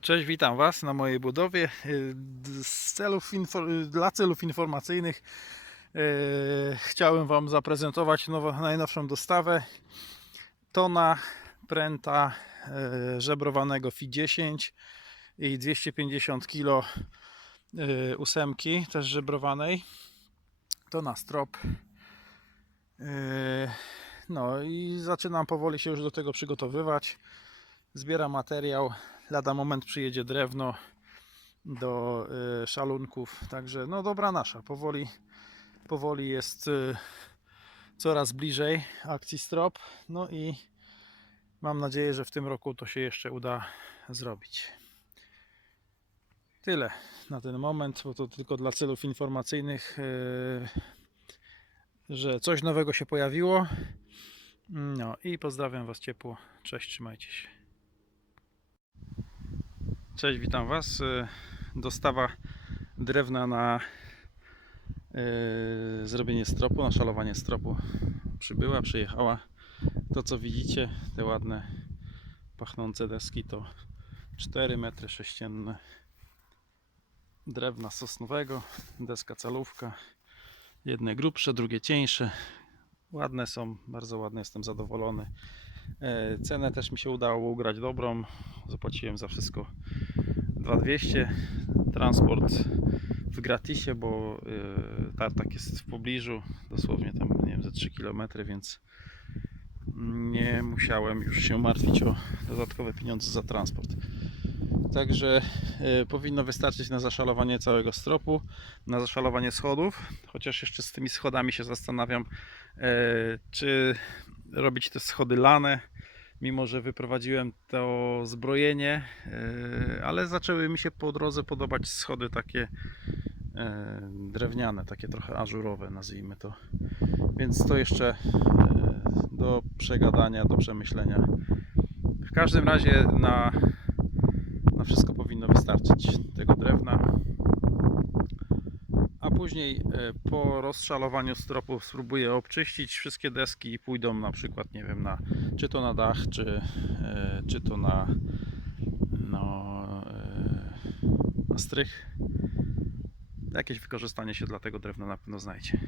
Cześć, witam Was na mojej budowie. Y, celów y, dla celów informacyjnych y, chciałem Wam zaprezentować nowo, najnowszą dostawę. Tona pręta y, żebrowanego FI 10 i 250 kg y, ósemki też żebrowanej. Tona strop. Y, No i zaczynam powoli się już do tego przygotowywać. Zbieram materiał. Lada moment przyjedzie drewno do y, szalunków. Także no dobra nasza. Powoli, powoli jest y, coraz bliżej akcji strop. No i mam nadzieję, że w tym roku to się jeszcze uda zrobić. Tyle na ten moment, bo to tylko dla celów informacyjnych, y, że coś nowego się pojawiło. No i pozdrawiam Was ciepło. Cześć, trzymajcie się. Cześć, witam Was. Y, Dostawa drewna na y, zrobienie stropu, na szalowanie stropu przybyła, przyjechała. To co widzicie, te ładne pachnące deski to 4 metry sześcienne drewna sosnowego, deska calówka. Jedne grubsze, drugie cieńsze. Ładne są, bardzo ładne, jestem zadowolony. E, Cenę też mi się udało ugrać dobrą. Zapłaciłem za wszystko 2200. Transport w gratisie, bo y, tartak jest w pobliżu, dosłownie tam nie wiem, ze 3 km, więc nie musiałem już się martwić o dodatkowe pieniądze za transport. Także y, powinno wystarczyć na zaszalowanie całego stropu, na zaszalowanie schodów, chociaż jeszcze z tymi schodami się zastanawiam, e, czy robić te schody lane, mimo że wyprowadziłem to zbrojenie, e, ale zaczęły mi się po drodze podobać schody takie e, drewniane, takie trochę ażurowe, nazwijmy to. Więc to jeszcze e, do przegadania, do przemyślenia. W każdym razie na, na wszystko powinno wystarczyć tego drewna. Później e, po rozszalowaniu stropu spróbuję obczyścić wszystkie deski i pójdą na przykład, nie wiem, na, czy to na dach, czy, e, czy to na, no, e, na strych. Jakieś wykorzystanie się dla tego drewna na pewno znajdzie.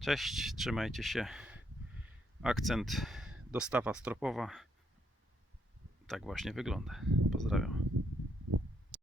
Cześć, trzymajcie się. Akcent dostawa stropowa. Tak właśnie wygląda. Pozdrawiam.